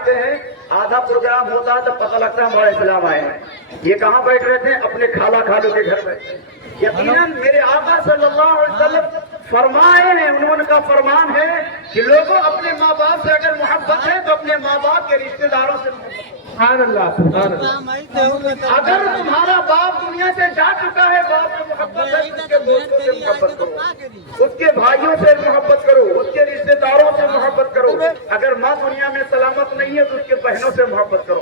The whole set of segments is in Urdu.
ہیں آدھا پروگرام ہوتا ہے تو پتہ لگتا ہے ہمارا اسلام آئے ہیں. یہ کہاں بیٹھ رہے تھے؟ اپنے خالہ خالو کے گھر بیٹھے. یقیناً میرے آقا صلی اللہ علیہ وسلم فرمائے ہیں، انہوں کا فرمان ہے کہ لوگوں اپنے ماں باپ سے اگر محبت ہے تو اپنے ماں باپ کے رشتہ داروں سے محبت. سبحان اللہ سبحان اللہ. اگر تمہارا باپ دنیا سے جا چکا ہے، باپ سے محبت ہے، اس کے دوستوں سے محبت کرو، اس کے بھائیوں سے محبت کرو، اس کے رشتہ داروں سے محبت کرو. اگر ماں دنیا میں سلامت نہیں ہے تو اس کے بہنوں سے محبت کرو،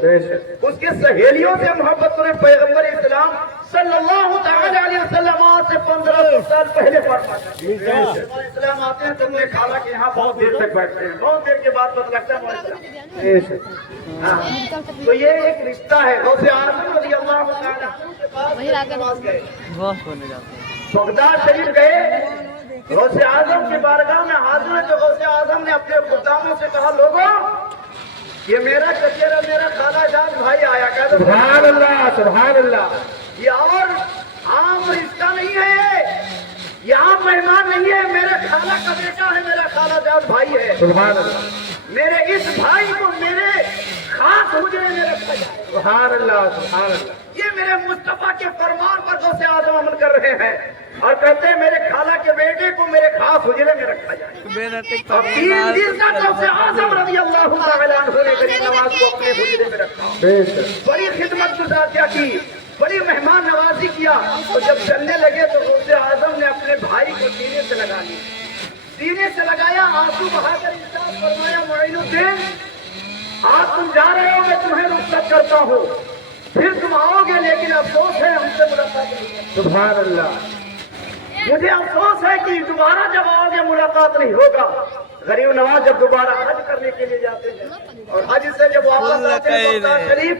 اس کے سہیلیوں سے محبت کرو. پیغمبر اسلام صلی اللہ تعالی علیہ وسلم سے 15 سال پہلے اسلام آتے ہیں تو اپنے خالہ کے یہاں بہت دیر تک بیٹھتے ہیں. بہت دیر کے بعد پتہ لگتا ہے تو یہ ایک رشتہ ہے. غوث اعظم رضی اللہ تعالیٰ گئے، بغداد شریف گئے، غوث اعظم کی بارگاہ میں حاضر ہے. تو غوث اعظم نے اپنے خداموں سے کہا، لوگوں یہ میرا چچیرا میرا خالہ جان بھائی آیا. کہا سبحان اللہ سبحان اللہ. یہ اور عام رشتہ نہیں ہے، یہ عام مہمان نہیں ہے، میرے خالہ کا بیٹا ہے، میرا خالہ جان بھائی ہے. سبحان اللہ میرے اس بھائی کو میرے خاص حجرے میں رکھا جائے. سبحان اللہ سبحان اللہ. یہ میرے مصطفیٰ کے فرمان پر غوث اعظم عمل کر رہے ہیں اور کہتے ہیں میرے خالہ کے بیٹے کو میرے خاص حجرے میں رکھا جائے. اب 3 دن تک غوث اعظم رضی اللہ تعالیٰ عنہ نے غریب نواز کو اپنے حجرے میں رکھا. بڑی خدمت گزار کی، بڑی مہمان نوازی کیا. اور جب چلنے لگے تو غوث اعظم نے اپنے بھائی کو سینے سے لگا لیا، سینے سے لگایا، آنسو بہا کر ارشاد فرمایا، معین الدین آج تم جا رہے ہو، میں تمہیں رخصت کرتا ہوں، پھر تم آؤ گے لیکن افسوس ہے ہم سے ملاقات نہیں ہوگی. سبحان اللہ. مجھے افسوس ہے کہ دوبارہ جب آؤ گے ملاقات نہیں ہوگا. غریب نواز جب دوبارہ حج کرنے کے لیے جاتے ہیں اور حج سے جب واپس آتے ہیں مکہ شریف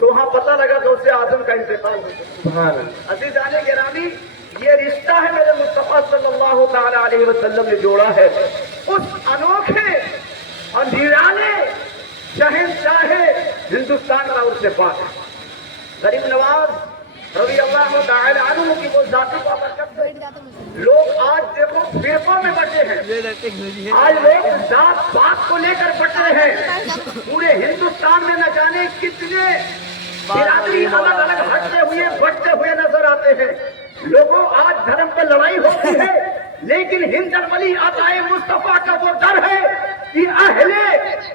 تو وہاں پتہ لگا کہ غوث اعظم کا انتقال ہو گیا. سبحان اللہ. عزیزان گرامی، یہ رشتہ ہے میرے مصطفیٰ صلی اللہ تعالی علیہ وسلم نے جوڑا ہے. اس انوکھے اور نرانے شہنشاہ ہندوستان کا اس سے پاک ہے غریب نواز رضی اللہ تعالی عنہ کی وہ ذاتی برکت سے لوگ آج دیکھو فرقوں میں بٹے ہیں. آج لوگ ذات پات کو لے کر بٹ رہے ہیں. پورے ہندوستان میں نہ جانے کتنے برادری الگ الگ ہٹتے ہوئے بٹتے ہوئے نظر آتے ہیں. لوگوں آج دھرم پہ لڑائی ہوتی ہے لیکن ہند ولی عطائے مصطفیٰ کا وہ ڈر ہے کہ اہل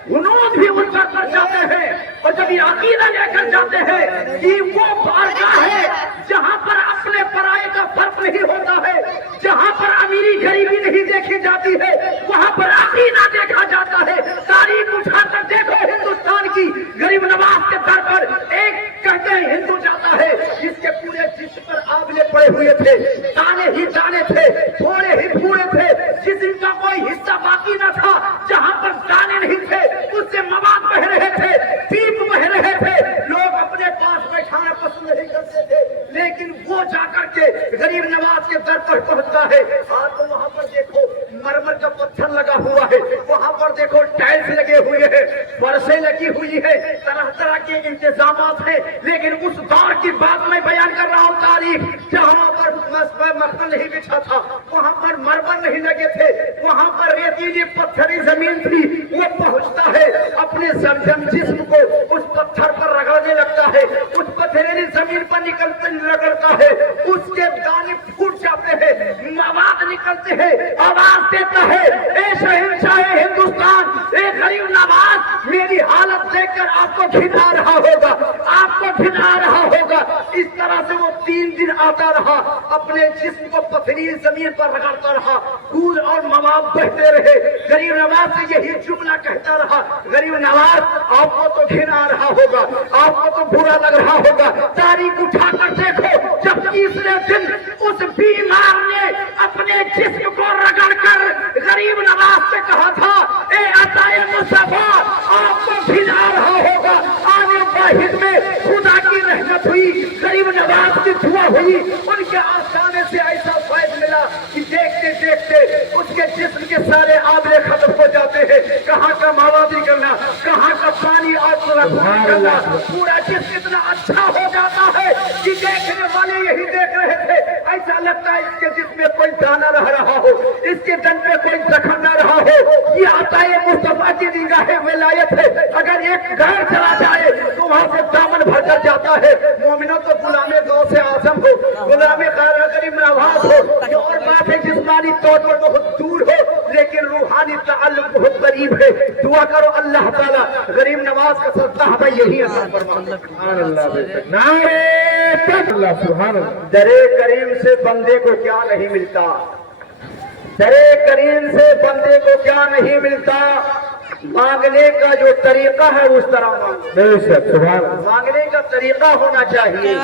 ہنود بھی ان پر جاتے ہیں اور جب یہ عقیدہ لے کر جاتے ہیں کہ وہ بارگاہ ہے جہاں پر اپنے پرائے کا فرق نہیں ہوتا ہے، جہاں پر امیری غریبی نہیں دیکھی جاتی ہے، وہاں پر عقیدہ دیکھا جاتا ہے. تاریخ اٹھا کر دیکھو ہندوستان کی، غریب نواز کے در پر ایک کہتے ہیں ہندو جاتا ہے جس کے پورے جسم پر آبلے پڑے ہوئے تھے، دانے ہی دانے تھے، پھوڑے ہی پھوڑے تھے، جسم کا کوئی حصہ باقی نہ تھا. جہاں پر دانے نہیں تھے اس سے مواد بہ رہے تھے، پیپ بہ رہے تھے. لوگ اپنے پاس بیٹھانا پسند نہیں کرتے تھے لیکن وہ جا کر کے غریب نواز کے در پر پہنچتا ہے. آج تو وہاں پر دیکھو مرمر کا پتھر لگا ہوا ہے، وہاں پر دیکھو ٹائلز لگے ہوئے ہیں، فرشیں لگی ہوئی ہے، طرح طرح کے انتظامات ہیں. لیکن اس دور کی بات میں بیان کر رہا ہوں تاریخ، جہاں پر مکھن نہیں بچھا تھا، وہاں پر مرمر نہیں لگے تھے، وہاں پر ریتیلی پتھری زمین تھی. وہ پہنچتا ہے اپنے زمزم جسم کو اس پتھر پر رگڑنے لگتا ہے، اس پتھریلی زمین پر نکلتے رگڑتا ہے، اس کے دانے پھوٹ جاتے ہیں، مواد نکلتے ہیں، آواز دیتا ہے، اے شہنشاہ ہندوستان، اے غریب نواز، میری حالت دیکھ کر آپ کو گھن آ رہا ہوگا، آپ کو گھن آ رہا ہوگا. اس طرح سے وہ 3 دن آتا رہا، اپنے جسم کو پتھریلی زمین پر رگڑتا رہا، خون اور مواد بہتے رہے. غریب نواز سے یہی جملہ کہتا رہا، غریب نواز آپ کو تو گھن آ رہا ہوگا، آپ کو تو برا لگ رہا ہوگا. تاریخ اٹھا کر دیکھو جب تیسرے دن اس بیمار نے اپنے جسم کو رگڑ کر غریب نواز سے کہا تھا، اے عطائے مصطفیٰ آپ کو گھن آ رہا ہوگا. عامر واحد میں خدا کی رحمت ہوئی، غریب نواز کی دعا ہوئی، ان کے آستانے سے ایسا فیض ملا کہ دیکھتے دیکھتے اس کے جسم کے سارے آبلے ختم ہو جاتے ہیں. کہاں کا مواد نکلنا، کہاں کا پانی اور نکلنا، پورا جسم اتنا اچھا ہو جاتا ہے کہ دیکھنے والے یہی دیکھ رہے تھے ایسا لگتا ہے اس کے جسم میں کوئی دانہ رہ رہا ہو, اس کے تن پہ کوئی زخم نہ رہا ہو. یہ عطائے مصطفیٰ کی نگاہ ولایت ہے. اگر ایک گھر چلا جائے تو وہاں سے دامن بھر کر جاتا ہے. مومنوں تو غلام غوث اعظم ہو, غلام غریب نواز ہو, یہ اور بات ہے جسمانی طور پر بہت دور ہو لیکن روحانی تعلق بہت قریب ہے. دعا کرو اللہ تعالیٰ غریب نواز کا صدقہ ہمیں یہی عطا فرمائے. سبحان اللہ بے شک. نعرہ تکبیر. سبحان اللہ. در کریم سے بندے کو کیا نہیں ملتا, در کریم سے بندے کو کیا نہیں ملتا. مانگنے کا جو طریقہ ہے اس طرح مانگو. بے شک. سبحان اللہ. مانگنے کا طریقہ ہونا چاہیے.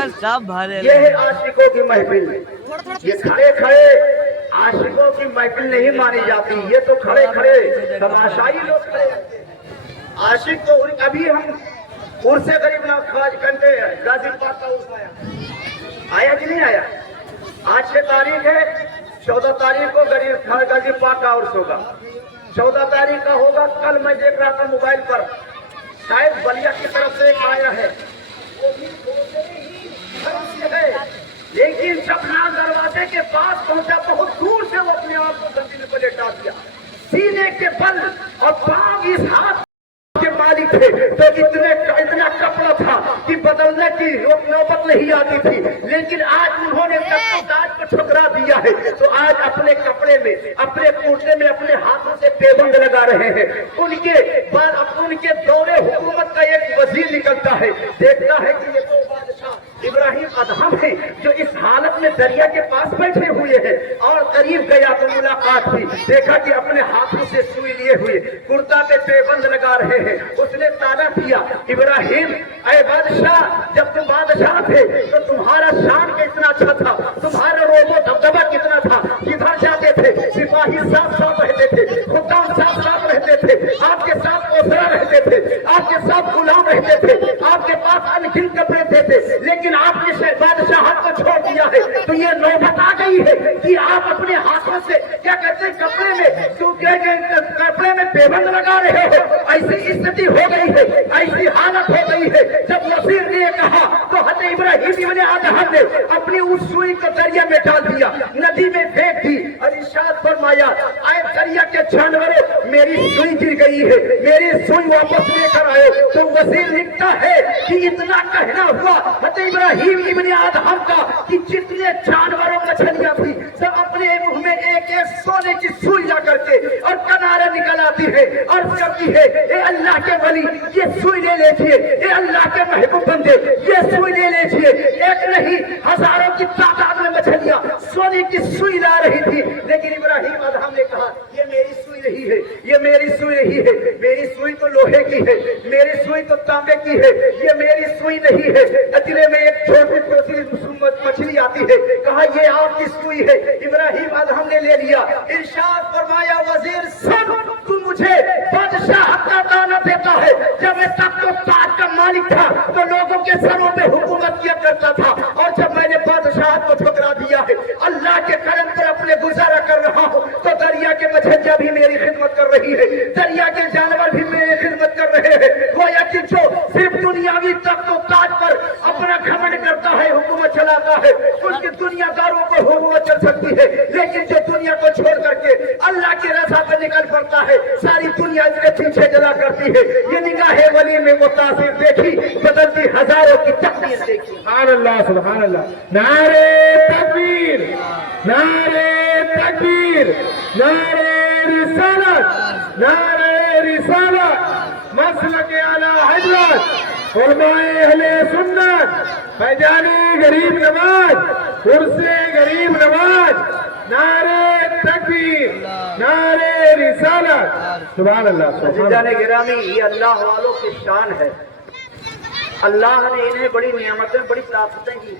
یہ ہے عاشقوں کی محفل. یہ کھڑے کھڑے عاشقوں کی محفل نہیں مانی جاتی, یہ تو کھڑے کھڑے تماشائی لوگ کھڑے رہتے ہیں. عاشق تو ابھی ہم عرس غریب نواز کرتے ہیں, غازی پاک کا عرس آیا کہ نہیں آیا. آج 6 تاریخ ہے, 14 تاریخ کو غازی پاک کا عرس ہوگا. 14 تاریخ کا ہوگا. کل میں دیکھ رہا تھا موبائل پر, شاید بلیا کی طرف سے ایک آیا ہے, وہ بھی ہے لیکن جب نام دروازے کے پاس پہنچا بہت دور سے وہ اپنے آپ کو زمین پر لیٹا دیا. سینے کے بل اور پاؤں اس ہاتھ کے مالک تھے تو اتنا کپڑا تھا کہ بدلنے کی نوبت نہیں آتی تھی. لیکن آج انہوں نے دستاج کو ٹھکرا دیا ہے تو آج اپنے کپڑے میں, اپنے کوٹے میں اپنے ہاتھوں سے پیبند لگا رہے ہیں. ان کے دور حکومت کا ایک وزیر نکلتا ہے, دیکھتا ہے کہ یہ تو بادشاہ ابراہیم ادہم ہے جو اس حالت میں دریا کے پاس بیٹھے ہوئے ہیں. اور قریب گیا تو ملاقات ہوئی, دیکھا کہ اپنے ہاتھوں سے سوئی لیے ہوئے کرتا پہ پیبند لگا رہے ہیں. اس نے تانا کیا, ابراہیم اے بادشاہ, جب تم بادشاہ تھے تو تمہارا شان کتنا اچھا تھا, تمہارا روب و دبدبہ کتنا تھا. کدھر جاتے تھے سپاہی صاف صاف رہتے تھے, خدام صاف صاف رہتے تھے, آپ کے ساتھ اوسرا رہتے تھے, آپ کے ساتھ غلام رہتے تھے, آپ کے پاس انگن کپڑے تھے. لیکن آپ نے بادشاہت کو چھوڑ دیا ہے تو یہ نوبت آ گئی ہے کہ آپ اپنے ہاتھوں سے کیا کہتے ہیں کپڑے میں پیبند لگا رہے ہو. ایسی استھتی ہو گئی ہے, ایسی حالت ہو گئی ہے. جب وزیر نے کہا تو حضرت ابراہیم ابن ادہم نے اپنی اس سوئی کو دریا میں ڈال دیا, ندی میں پھینک دی اور ارشاد فرمایا اے دریا کے جانوروں میری سوئی گر گئی ہے, میری سوئی واپس لے کر آئے. تو وزیر لکھتا ہے کہ اتنا کہنا ہوا حضرت ابراہیم ابن ادہم کا کہ جتنے جانوروں مچھلیاں تھی سب اپنے منہ میں ایک ایک سونے کی سوئی لا کر کے اور کنارے نکل آتی ہے اور کرتی ہے اے اللہ کے ولی یہ سوئی لے لیجیے, اے اللہ کے محبوب بندے یہ سوئی لے لیجیے. ایک نہیں ہزاروں کی تعداد میں مچھلیاں سونے کی سوئی لا رہی تھی. لیکن ابراہیم ادہم نے کہا یہ میری سوئی نہیں ہے, یہ میری سوئی نہیں ہے, میری سوئی تو لوہے کی ہے, میری سوئی تو تانبے کی ہے, یہ میری سوئی نہیں ہے. اجرے میں ایک چھوٹی مچھلی آتی ہے, کہا یہ آپ کی سوئی ہے. ابراہیم ادہم نے لے لیا. ارشاد فرمایا وزیر سن, تو مجھے بادشاہ کا دانا دیتا ہے. جب میں تخت و تاج کا مالک تھا تو لوگوں کے سروں پہ حکومت کیا کرتا تھا, اور جب میں نے بادشاہت کو ٹھکرا دیا ہے اللہ کے کرم پر اپنے گزارا کر رہا ہوں تو دریا کے مچھلیاں بھی میری خدمت کر رہی ہے, دریا کے جانور بھی میری خدمت کر رہے ہیں. گویا کہ جو صرف دنیاوی تخت و تاج پر اپنا گھمنڈ کرتا ہے حکومت چلاتا ہے اس کی دنیا داروں کو حکومت چل سکتی ہے, لیکن جو دنیا کو چھوڑ کر کے اللہ کی رضا پہ نکل پڑتا ہے ساری دنیا اس کے پیچھے چلا کرتی ہے. یہ نگاہ ولی میں متاثر دیکھی, بدلتی ہزاروں کی تقدیر دیکھی. سبحان اللہ. سبحان اللہ. نعرہ تکبیر, نعرہ تکبیر, نعرہ رسالت, نعرہ رسالت. مسلک اعلی حضرت علماء اہل سنت فیضان غریب نواز عرس غریب نواز. نعرہ تکبیر, نعرہ رسالت. سبحان اللہ. عزیزان گرامی, یہ اللہ والوں کی شان ہے. اللہ نے انہیں بڑی نعمتیں, بڑی طاقتیں دی.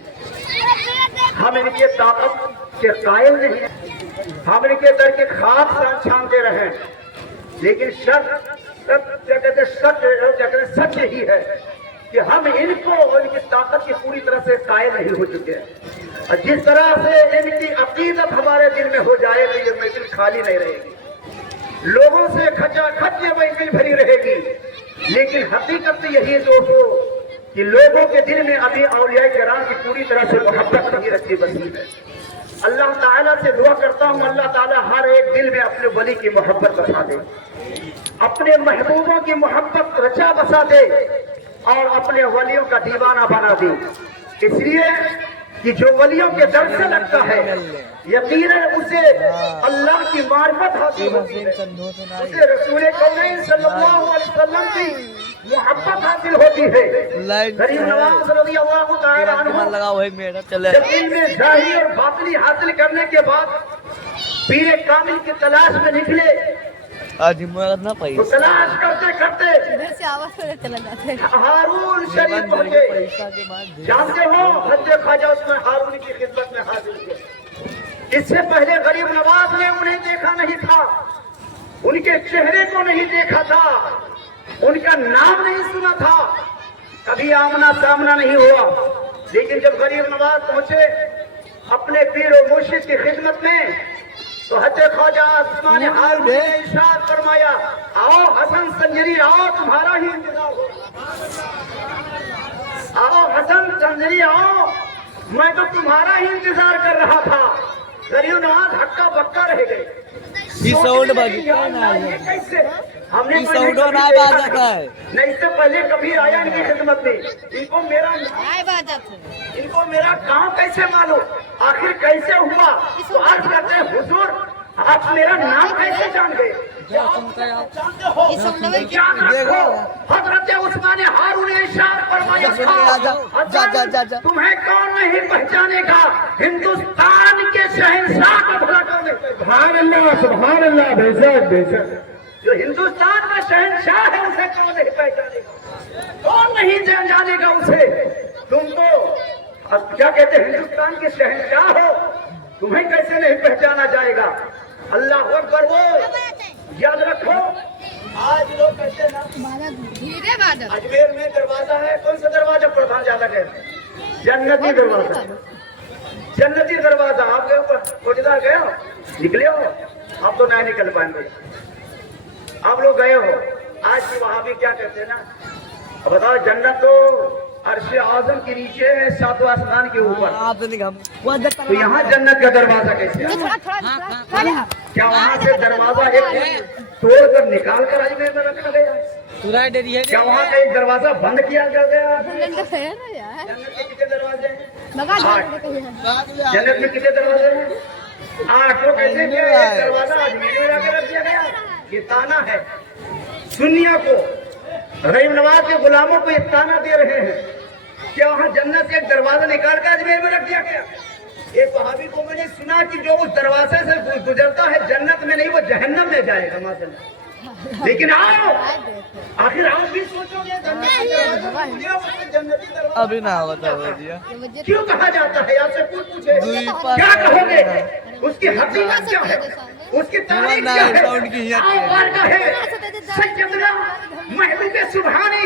ہم ان کے طاقت کے قائل نہیں, ہم ان کے در کے خواب چھانتے رہے, لیکن سچ یہی ہے کہ ہم ان کو ان کی طاقت کی پوری طرح سے قائل نہیں ہو چکے ہیں. جس طرح سے ان کی عقیدت ہمارے دل میں ہو جائے تو یہ محفل خالی نہیں رہے گی, لوگوں سے کھچا کھچ یہ محفل بھری رہے گی. لیکن حقیقت یہی ہے دوستو کہ لوگوں کے دل میں ابھی اولیاء کرام کی پوری طرح سے محبت نہیں رکھی بسی ہے. اللہ تعالیٰ سے دعا کرتا ہوں اللہ تعالیٰ ہر ایک دل میں اپنے ولی کی محبت بسا دے، اپنے محبوبوں کی محبت رچا بسا دے اور اپنے ولیوں کا دیوانہ بنا دے، اس لیے کہ جو ولیوں کے در سے لگتا ہے یقیناً اسے اللہ کی معرفت حاصل ہوتی ہے، اسے رسول کونین صلی اللہ علیہ وسلم کی محبت حاصل ہوتی ہے۔ غریب نواز رضی اللہ تعالیٰ عنہ یقین میں ظاہری اور باطنی حاصل کرنے کے بعد پیر کامل کی تلاش میں نکلے، تو تلاش کرتے کرتے ہارون شریف پہنچے۔ جانتے ہو حضرت خواجہ عثمان ہارون کی خدمت میں حاضر ہوئے، اس سے پہلے غریب نواز نے انہیں دیکھا نہیں تھا، ان کے چہرے کو نہیں دیکھا تھا، ان کا نام نہیں سنا تھا، کبھی آمنا سامنا نہیں ہوا، لیکن جب غریب نواز پہنچے اپنے پیر و مرشد کی خدمت میں تو حضرت خواجہ عثمان ہارون نے ارشاد فرمایا، آؤ حسن سنجری آؤ، تمہارا ہی انتظار ہو، آؤ حسن سنجری آؤ، میں تو تمہارا ہی انتظار کر رہا تھا۔ غریب نواز ہکا بکا رہ گئے، ہم نے نہیں اس سے پہلے کبھی آیا ان کی خدمت میں، ان کو میرا کام کیسے معلوم، آخر کیسے ہوا؟ تو عرض کرتے ہیں حضور آپ میرا نام کیسے جان گئے؟ جانتے ہو حضرت عثمان ہارون نے ارشاد فرمایا تمہیں کون نہیں پہچانے گا، ہندوستان کے شہنشاہ کو بھلا کر دے۔ سبحان اللہ، بے شک بے شک۔ جو ہندوستان کا شہنشاہ ہے اسے کون نہیں پہچانے گا، کون نہیں جانے گا اسے؟ تم تو کیا کہتے ہیں ہندوستان کے شہنشاہ ہو، تمہیں کیسے نہیں پہچانا جائے گا؟ اللہ اکبر، وہ یاد رکھو آج لوگ کہتے ہیں اجمیر میں دروازہ ہے، کون سا دروازہ پردھان زیادہ کہتے ہیں؟ جنتی دروازہ، جنتی دروازہ۔ آپ گئے اوپر کوٹیدار گئے ہو، نکلے ہو؟ آپ تو نہیں نکل پائیں گے، آپ لوگ گئے ہو۔ آج بھی وہاں بھی کیا کہتے ہیں نا، بتاؤ جنت تو عرش اعظم کے نیچے ہے، ساتواں آسمان کے اوپر، تو یہاں جنت کا دروازہ کیسے ہے؟ کیا وہاں سے دروازہ ایک توڑ کر نکال کر اجمیر میں رکھا گیا؟ کیا وہاں کا ایک دروازہ بند کیا گیا؟ جنت کے کتنے دروازے ہیں؟ جنت میں کتنے دروازے ہیں؟ 8۔ تو کیسے دروازہ اجمیر میں لا کے رکھ دیا گیا؟ یہ تانا ہے دنیا کو، غریب نواز کے غلاموں کو یہ تانا دے رہے ہیں کہ وہاں جنت سے ایک دروازہ نکال کر اجمیر میں رکھ دیا گیا۔ ایک صحابی کو میں نے سنا کہ جو اس دروازے سے گزرتا ہے جنت میں نہیں، وہ جہنم میں جائے گا ماشاءاللہ۔ لیکن آؤ آخر آپ بھی سوچو گے ابھی نہ بتا دیا کیوں کہا جاتا ہے؟ آپ سے پوچھے کیا کہو گے؟ اس کی حقیقت کیا ہے؟ اس کی تاریخ کیا ہے؟ سیدنا محبوب سبحانی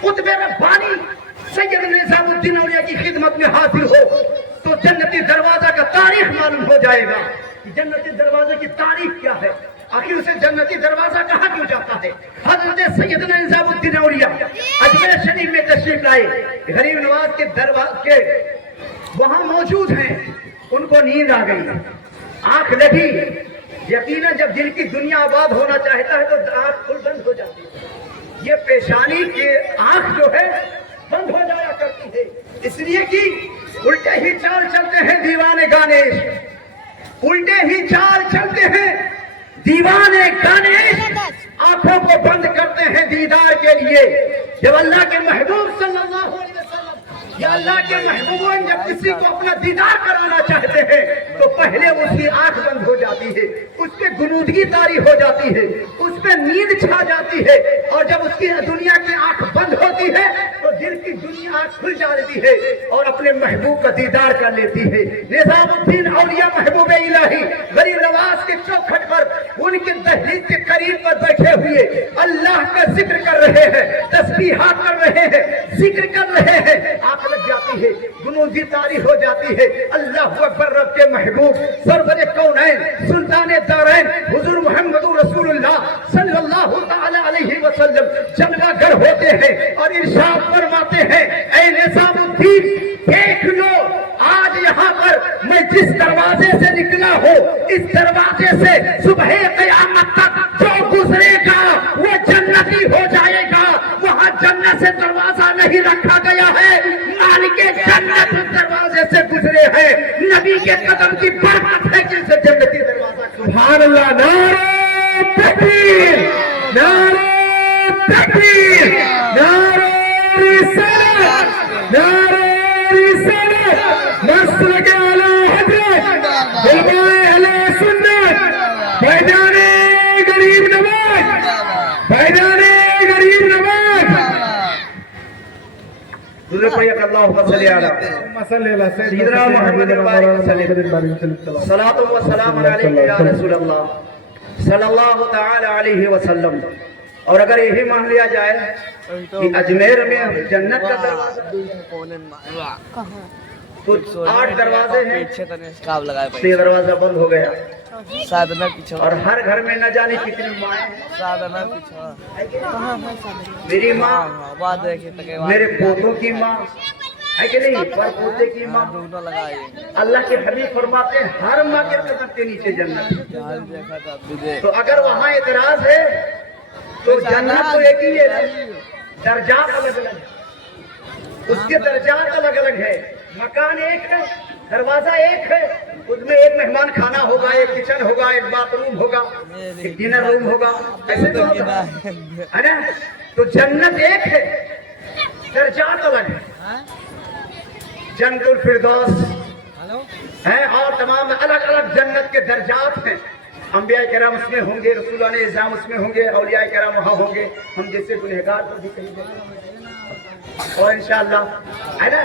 قطب ربانی سید نظام الدین اولیاء کی خدمت میں حاضر ہو تو جنتی دروازہ کا تاریخ معلوم ہو جائے گا کہ جنتی دروازے کی تاریخ کیا ہے، آخر اسے جنتی دروازہ کہاں کیوں جاتا ہے۔ حضرت سیدنا نظام الدین اولیاء اجمیر شریف میں تشریف لائے، غریب نواز کے دروازے وہاں موجود ہیں، ان کو نیند آ گئی، آنکھ لگی، یقیناً جب دل کی دنیا آباد ہونا چاہتا ہے تو آنکھ کھل بند ہو جاتی ہے، یہ پیشانی کی آنکھ جو ہے بند ہو جایا کرتی ہے، اس لیے کہ الٹے ہی چال چلتے ہیں دیوانے گانے، الٹے ہی چال چلتے ہیں دیوانے گانے، آنکھوں کو بند کرتے ہیں دیدار کے لیے۔ جب اللہ کے محبوب صلی اللہ علیہ وسلم یا اللہ کے محبوبوں جب کسی کو اپنا دیدار کرانا چاہتے ہیں تو پہلے اس کی آنکھ بند ہو جاتی ہے، اس پہ غنودگی طاری ہو جاتی ہے، اس پہ نیند چھا جاتی ہے، اور جب اس کی دنیا کی آنکھ بند ہوتی ہے تو دل کی دنیا آنکھ کھل جاتی ہے اور اپنے محبوب کا دیدار کر لیتی ہے۔ نظام الدین اولیاء محبوب الہی غریب نواز کے چوکھٹ پر ان کے دہلیز کے قریب پر بیٹھے ہوئے اللہ کا ذکر کر رہے ہیں، تسبیحات کر رہے ہیں، ذکر کر رہے ہیں، آنکھ لگ جاتی ہے، غنودگی طاری ہو جاتی ہے۔ اللہ اکبر، رب کے محبوب سرور کونین سلطان دارین حضور محمد رسول اللہ صلی اللہ تعالی علیہ وسلم جلوہ گر ہوتے ہیں اور ارشاد فرماتے ہیں، اے نظام الدین دیکھ لو آج یہاں پر میں جس دروازے اس دروازے سے صبح قیامت تک جو گزرے گا وہ جنتی ہو جائے گا. وہاں جنت سے دروازہ نہیں رکھا گیا ہے, مالک جنت اس دروازے سے گزرے ہیں. نبی کے قدم کی برکت ہے کہ اسے جنتی دروازہ. سبحان اللہ. نعرہ تکبیر, نعرہ تکبیر, نعرہ رسالت, نعرہ رسالت. مسلک اعلی حضرت علماء اہل سنت بھائیجان غریب نواز, بھائیجان غریب نواز. حضور پاک اللہم صلی علی سیدنا محمد وسلم. صلاۃ و سلام علیک یا رسول اللہ صلی اللہ تعالی علیہ وسلم. اور اگر یہی مان لیا جائے کہ اجمیر میں جنت کا دروازہ کچھ 8 دروازے ہیں, یہ دروازہ بند ہو گیا, اور ہر گھر میں نہ جانے کتنی مائیں ہیں. میری ماں, میرے پوتوں کی ماں ہے کہ نہیں, پر پوتے کی ماں. اللہ کے حبیب فرماتے ہیں ہر ماں کے قدم کے نیچے جنت. تو اگر وہاں اعتراض ہے تو جنت تو ایک ہی ہے, درجات الگ الگ ہے, اس کے درجات الگ الگ ہے. مکان ایک ہے, دروازہ ایک ہے, اس میں ایک مہمان خانہ ہوگا, ایک کچن ہوگا, ایک باتھ روم ہوگا, ایک ڈنر روم ہوگا, ایسے تو ہوگا ہے نا. تو جنت ایک ہے, درجات الگ ہے. جنت الفردوس ہے اور تمام الگ الگ جنت کے درجات ہیں. انبیاء کرام اس میں ہوں گے, رسولان اعظام اس میں ہوں گے, اولیاء کرام وہاں ہوں گے, ہم جیسے گنہگار کو بھی کہیں گے. اور انشاءاللہ ہے نا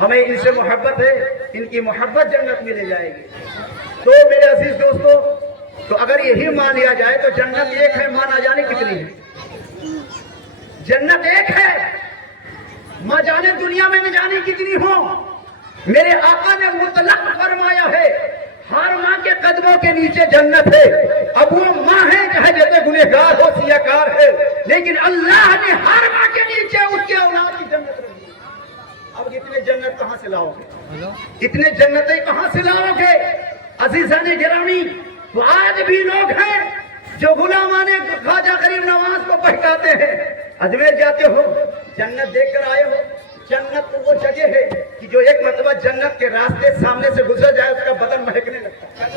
ہمیں ان سے محبت ہے, ان کی محبت جنت میں لے جائے گی. تو میرے عزیز دوستو, تو اگر یہی مان لیا جائے تو جنت ایک ہے, ماں نہ جانے کتنی ہے. جنت ایک ہے, ماں جانے دنیا میں نہ جانے کتنی ہو. میرے آقا نے مطلق فرمایا ہے ہر ماں کے قدموں کے نیچے جنت ہے. اب وہ ماں ہے چاہے جیسے گنہگار ہو, سیاکار ہے, لیکن اللہ نے ہر ماں کے نیچے اس کے اولاد کی جنت رکھی. اب اتنے جنت کہاں سے لاؤ گے, اتنے جنتیں کہاں سے لاؤ گے. عزیزان گرامی, تو آج بھی لوگ ہیں جو غلامان خواجہ غریب نواز کو بہکاتے ہیں. اجمیر جاتے ہو, جنت دیکھ کر آئے ہو. جنت تو وہ جگہ ہے کہ جو ایک مرتبہ جنت کے راستے سامنے سے گزر جائے اس کا بدن مہکنے لگتا ہے.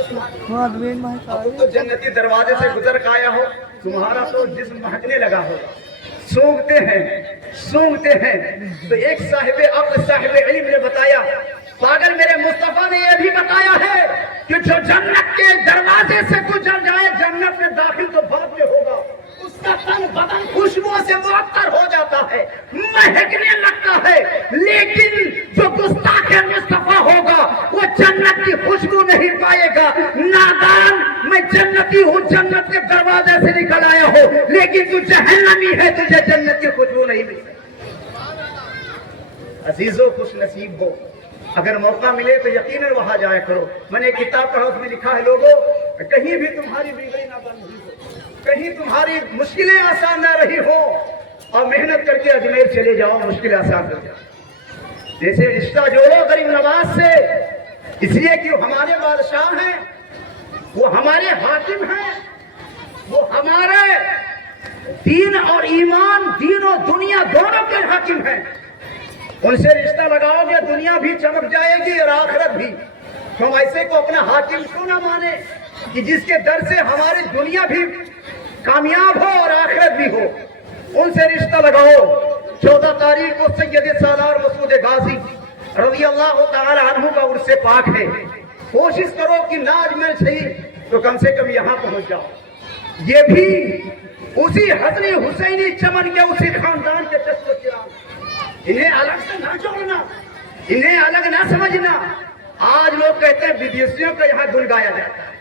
تو جنتی دروازے سے گزر کے آیا ہو, تمہارا تو جسم مہکنے لگا ہوگا. سونگتے ہیں. تو ایک صاحب عقل, صاحب علم نے بتایا, پاگل میرے مصطفیٰ نے یہ بھی بتایا ہے کہ جو جنت کے دروازے سے گزر جائے جنت میں داخل تو بعد میں ہوگا, اس کا تن بدن خوشبو سے معطر ہو جاتا ہے, مہکنے لگتا ہے. لیکن جو گستاخ مصطفیٰ ہوگا وہ جنت کی خوشبو نہیں پائے گا. نادان, میں جنتی ہوں, جنت کے دروازے سے نکل آیا ہوں, لیکن تو جہنمی ہے, تجھے جنت کی خوشبو نہیں ملے. عزیزو خوش نصیب ہو, اگر موقع ملے تو یقیناً وہاں جایا کرو. میں نے ایک کتاب پڑھا, اس میں لکھا ہے لوگوں کہیں بھی تمہاری بیماری نہ بند ہوئی ہو, کہیں تمہاری مشکلیں آسان نہ رہی ہو, اور محنت کر کے اجمیر چلے جاؤ, مشکلیں آسان کر جاؤ. جیسے رشتہ جوڑو غریب نواز سے, اس لیے کہ وہ ہمارے بادشاہ ہیں, وہ ہمارے حاکم ہیں, وہ ہمارے دین اور ایمان, دین و دنیا دونوں کے حاکم ہیں. ان سے رشتہ لگاؤ گے دنیا بھی چمک جائے گی اور آخرت بھی. ہم ایسے کو اپنا حاکم کیوں نہ مانے کہ جس کے در سے ہماری دنیا بھی کامیاب ہو اور آخرت بھی ہو. ان سے رشتہ لگاؤ. 14 تاریخ کو سید سالار مسعود غازی رضی اللہ تعالی عنہ کا عرس پاک ہے. کوشش کرو کہ نہ اجمیر صحیح تو کم سے کم یہاں پہنچ جاؤ. یہ بھی اسی حسن حسینی چمن کے اسی خاندان کے چشم و چراغ, انہیں الگ سے نہ جوڑنا, انہیں الگ نہ سمجھنا. آج لوگ کہتے ہیں بدیسیوں کا یہاں گن گایا جاتا ہے.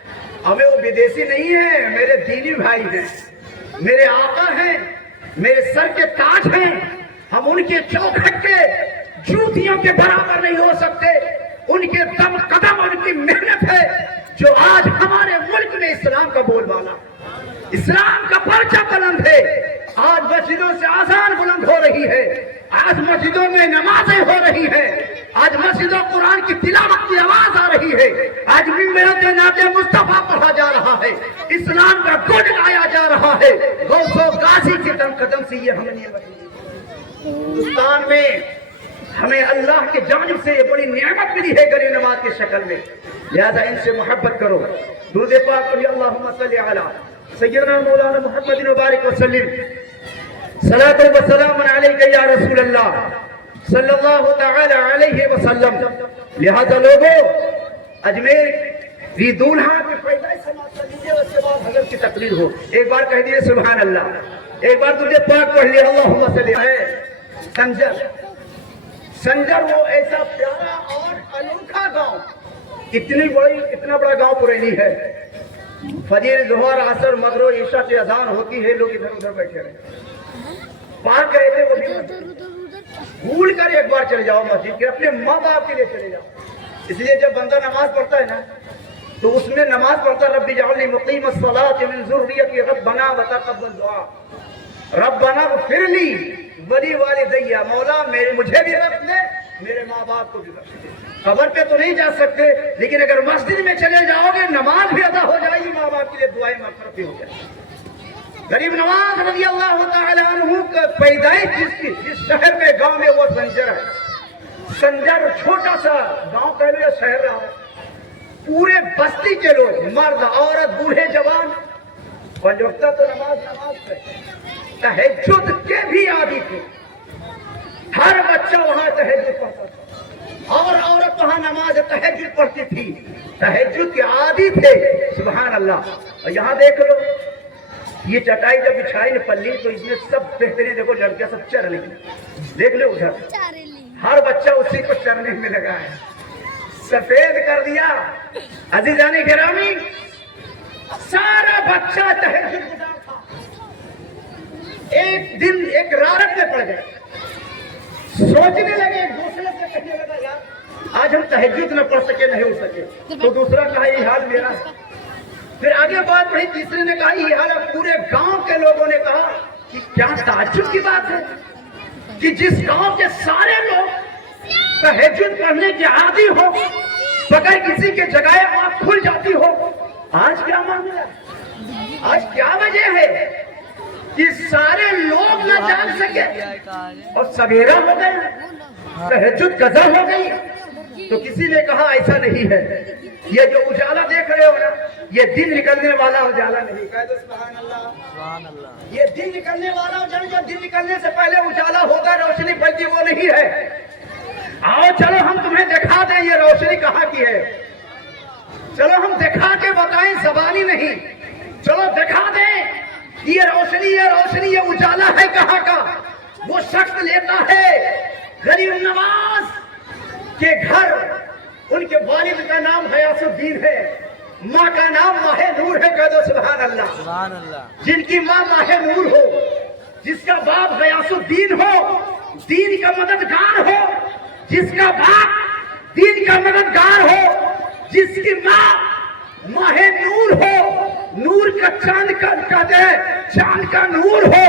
ہمیں وہ بدیسی نہیں ہیں, میرے دینی بھائی ہیں, میرے آقا ہیں, میرے سر کے تاج ہیں. ہم ان کے چوکھٹ کے جوتیوں کے برابر نہیں ہو سکتے. ان کے دم قدم, ان کی محنت ہے جو آج ہمارے ملک میں اسلام کا بول بالا, اسلام کا پرچہ بلند ہے. آج مسجدوں سے آذان بلند ہو رہی ہے. آج مسجدوں میں نمازیں ہو رہی ہیں، آج مسجدوں قرآن کی تلاوت کی آواز آ رہی ہے، آج ممبروں پہ نعت مصطفیٰ پڑھا جا رہا ہے، اسلام کا گڑ گایا جا رہا ہے۔ غوث و غازی کے قدم سے یہ ہم نے ہندوستان میں ہمیں اللہ کی جانب سے یہ بڑی نعمت ملی ہے غریب نواز کی شکل میں، لہذا ان سے محبت کرو۔ درود پاک پڑھیے، اللہم صلی علی سیدنا مولانا محمد مبارک وسلم، صلاۃ و سلام علیک یا رسول اللہ صلی اللہ تعالی علیہ وسلم۔ لہذا لوگوں، اجمیر بھی دولہا کی پیدائش سماعت کر لیجیے، اس کے بعد حضرت کی تقریر ہو۔ ایک بار کہہ دیجیے سبحان اللہ، ایک بار درود پاک پڑھ لیے، اللہم صلی علی سنجر۔ سنجر وہ ایسا پیارا اور انوکھا گاؤں، اتنا بڑا گاؤں پرینی ہے، فجر ظہر عصر مغرب عشاء کی اذان ہوتی ہے، لوگ ادھر ادھر بیٹھے رہے، پارک رہتے، وہ بھی بھول کر ایک بار چلے جاؤ مسجد کے، اپنے ماں باپ کے لیے چلے جاؤ۔ اس لیے جب بندہ نماز پڑھتا ہے نا تو اس میں نماز پڑھتا رب اجعلنی مقیم الصلاۃ من ذریتی ربنا وتقبل دعا، ربنا اغفر لی ولی والدی، مولا مجھے بھی رکھ لے، میرے ماں باپ کو بھی رکھ لے۔ قبر پہ تو نہیں جا سکتے، لیکن اگر مسجد میں چلے جاؤ گے نماز بھی ادا ہو جائے گی، ماں باپ کے لیے دعائیں مغفرت بھی ہو جائے گی۔ غریب نواز رضی اللہ تعالی عنہ کا پیدائش جس شہر میں گاؤں میں وہ سنجر ہے۔ سنجر چھوٹا سا گاؤں کہہ لو یا شہر رہا ہو، پورے بستی کے لوگ مرد عورت بوڑھے جوان پنج وقتہ تو نماز ہے، تہجد کے بھی عادی تھے، ہر بچہ وہاں تہجد پڑھتا تھا، اور عورت وہاں نماز تہجد پڑھتی تھی، تہجد کے عادی تھے، سبحان اللہ۔ اور یہاں دیکھ لو، یہ چٹائی جب بچھائی نے پلی تو اس میں سب بہترین، دیکھو لڑکیاں سب چر رہی ہیں، دیکھ لو ادھر ہر بچہ اسی کو چرنے میں لگا ہے، سفید کر دیا۔ عزیزان گرامی، سارا بچہ تہجد گزار تھا، ایک دن ایک رارت میں پڑ گئے، سوچنے لگے ایک دوسرے سے، کہنے لگا یار آج ہم تہجد نہ پڑھ سکے، نہیں ہو سکے، تو دوسرا کہا یہ حال میرا ہے۔ پھر آگے بات بڑھی، تیسرے نے کہا یہ حال، پورے گاؤں کے لوگوں نے کہا کہ کیا تعجب کی بات ہے کہ جس گاؤں کے سارے لوگ تہجد پڑھنے کے عادی ہو، بغیر کسی کے جگہ آنکھ کھل جاتی ہو، آج کیا معاملہ ہے، آج کیا وجہ ہے کہ سارے لوگ نہ جان سکے اور سویرا ہو گئے، تہجد قضا ہو گئی؟ تو کسی نے کہا ایسا نہیں ہے، یہ جو اجالا دیکھ رہے ہو نا، یہ دن نکلنے والا اجالا نہیں، کہہ دو سبحان اللہ، یہ دن نکلنے والا اجالا، جو دن نکلنے سے پہلے اجالا ہوگا، روشنی بلتی، وہ نہیں ہے۔ آؤ چلو ہم تمہیں دکھا دیں یہ روشنی کہاں کی ہے، چلو ہم دکھا کے بتائیں، زبانی نہیں، چلو دکھا دیں یہ روشنی، یہ اجالا ہے کہاں کا۔ وہ شخص لیتا ہے غریب نواز کے گھر، ان کے والد کا نام غیاث الدین ہے، ماں کا نام ماہ نور ہے، کہہ دو سبحان اللہ۔ جن کی ماں ماہ نور ہو، جس کا باپ غیاث الدین ہو، دین کا مددگار ہو، جس کا باپ دین کا مددگار ہو، جس کی ماں ماہ نور ہو، نور کا چاند کا کہتے ہیں، چاند کا نور ہو،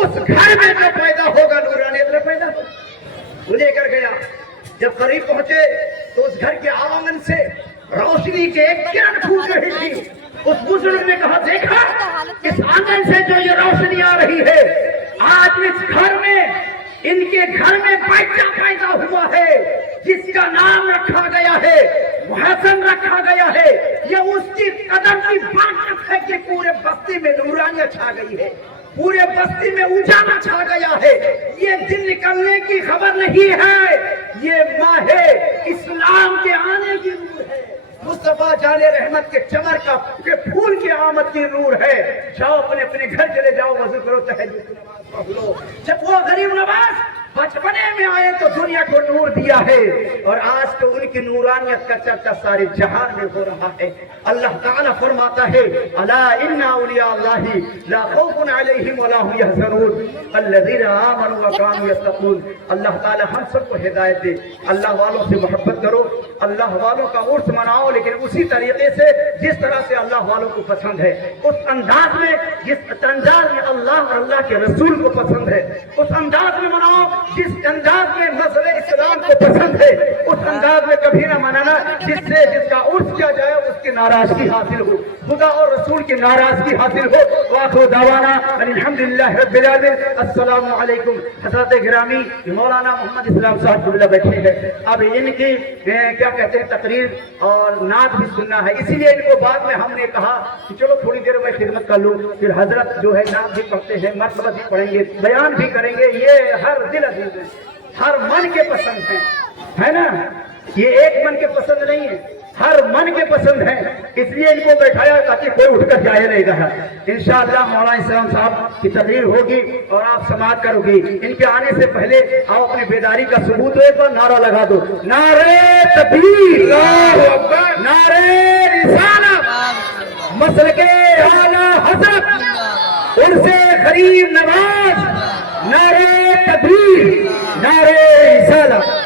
اس گھر میں جو پیدا ہوگا نورانیت میں پیدا ہو۔ وہ لے کر گیا، جب قریب پہنچے تو اس گھر کے آنگن سے روشنی کے ایک کرن پھوٹ رہی تھی۔ اس بزرگ نے کہا دیکھا اس آنگن سے جو یہ روشنی آ رہی ہے، آج اس گھر میں، ان کے گھر میں بچہ پیدا ہوا ہے جس کا نام رکھا گیا ہے محسن رکھا گیا ہے۔ یہ اس کی قدم کی برکت ہے کہ پورے بستی میں نورانیت چھا گئی ہے، پورے بستی میں اجالا چھا گیا ہے۔ یہ دن نکلنے کی خبر نہیں ہے، یہ ماہ اسلام کے آنے کی نور ہے، مصطفیٰ جان رحمت کے چمر کا کے پھول کی آمد کی نور ہے۔ جاؤ اپنے گھر چلے جاؤ، وضو کرو، تہجد کی نماز پڑھ لو۔ جب وہ غریب نواز بچپنے میں آئے تو دنیا کو نور دیا ہے، اور آج تو ان کی نورانیت کا چرچا سارے جہان میں ہو رہا ہے۔ اللہ تعالیٰ فرماتا ہے الا ان اولیاء اللہ لا خوف علیہم ولا هم يحزنون الذین آمنوا وكانوا يتقون۔ اللہ تعالیٰ ہم سب کو ہدایت دے، اللہ والوں سے محبت کرو، اللہ والوں کا عرس مناؤ، لیکن اسی طریقے سے جس طرح سے اللہ والوں کو پسند ہے، اس انداز میں جس انداز میں اللہ اور اللہ کے رسول کو پسند ہے، اس انداز میں مناؤ جس انداز میں مذہب اسلام کو پسند ہے، اس انداز میں کبھی نہ منانا جس کا عرس کیا جائے اس کی ناراضگی حاصل ہو، خدا اور رسول کی ناراضگی حاصل ہو۔ وآخر دعوانا ان الحمدللہ رب العالمین۔ السلام علیکم۔ حضرت گرامی مولانا محمد اسلام صاحب قبلہ بیٹھے ہیں، اب ان کی کیا کہتے ہیں تقریر اور نعت بھی سننا ہے، اسی لیے ان کو بعد میں ہم نے کہا کہ چلو تھوڑی دیر میں خدمت کر لوں، پھر حضرت جو ہے نعت بھی پڑھتے ہیں، مرتبہ بھی پڑھیں گے، بیان بھی کریں گے، یہ ہر دل عزیز ہے، ہر من کے پسند ہیں، ہے نا، یہ ایک من کے پسند نہیں ہے، ہر من کے پسند ہیں، اس لیے ان کو بیٹھایا تاکہ کوئی اٹھ کر جائے نہیں رہا۔ انشاءاللہ مولانا اسلام صاحب کی تقریر ہوگی اور آپ سماعت کرو گی۔ ان کے آنے سے پہلے آؤ اپنی بیداری کا ثبوت ایک بار نعرہ لگا دو، نعرہ تکبیر، نعرہ رسالت، مسلک اعلی حضرت عرس غریب نواز، نعرہ تکبیر، نعرہ رسالت۔